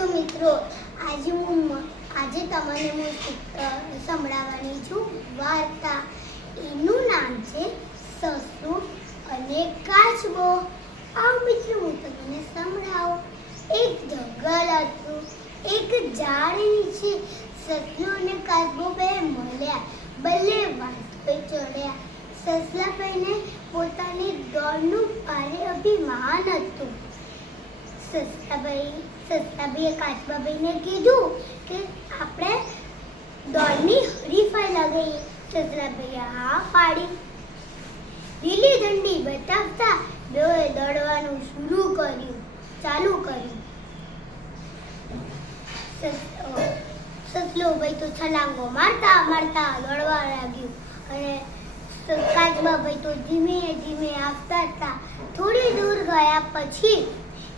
તો મિત્રો, આજે હું આજે તમને હું સંભળાવવાની છું વાર્તા. એનું નામ છે સસલું અને કાચબો. આવ મિત્રો, હું તમને સંભળાવું. એક જંગલ હતું, એક ઝાડ નીચે સસલું અને કાચબો બે મળ્યા. બંને વાંચે ચડ્યા. સસલા ભાઈને પોતાની દોડનું ભારે અભિમાન હતું. સસ્તાભાઈ સસ્તાભાઈએ કાચબાભાઈને કીધું કે આપણે દોડની હરીફાઈ લગાવી. સસરાભાઈએ હા પાડી. લીલી ઝંડી બતાવતા બેઓએ દોડવાનું શરૂ કર્યું, ચાલુ કર્યું. સસલો ભાઈ તો છલાંગો મારતા મારતા દોડવા લાગ્યું અને કાચબાભાઈ તો ધીમે ધીમે આવતા હતા. થોડી દૂર ગયા પછી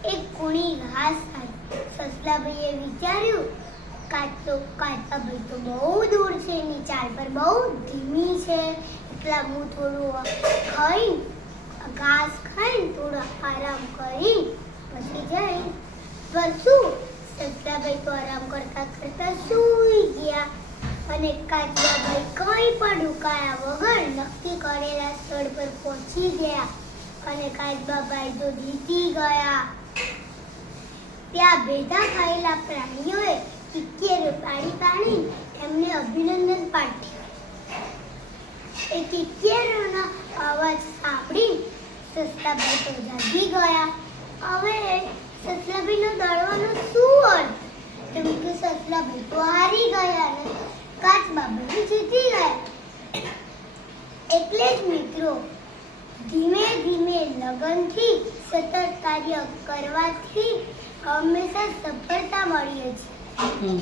એક કુણી ઘાસ આવી. સસલાભાઈએ વિચાર્યું, કાચો કાચબાભાઈ તો બહુ દૂર છે એની ચાલ પર બહુ ધીમી છે. એટલા હું થોડું ખાઈ ઘાસ ખાઈને, થોડો આરામ કરી પછી જઈ પણ શું? સસલાભાઈ તો આરામ કરતા કરતા સૂઈ ગયા. અને કાચબાભાઈ કંઈ પણ રૂકાયા વગર નક્કી કરેલા સ્થળ પર પહોંચી ગયા. અને કાચબાભાઈ તો જીતી ગયા. ત્યાં ભેદા ખાયેલા પ્રાણીઓએ કિક્કેર પાણી પાણી એમને અભિનંદન પાઠવ્યું. એ કિક્કેરોનો અવાજ સાંભળી સસલાભાઈ તો જાગી ગયા. હવે સસલાભાઈનો દળવાનો શું અર્થ? કેમ કે સસલાભાઈ તો હારી ગયા અને કાચબાભાઈ જીતી ગયા. એટલે જ મિત્રો, ધીમે ધીમે લગનથી સતત કાર્ય કરવાથી હંમેશા સફળતા મળીએ છે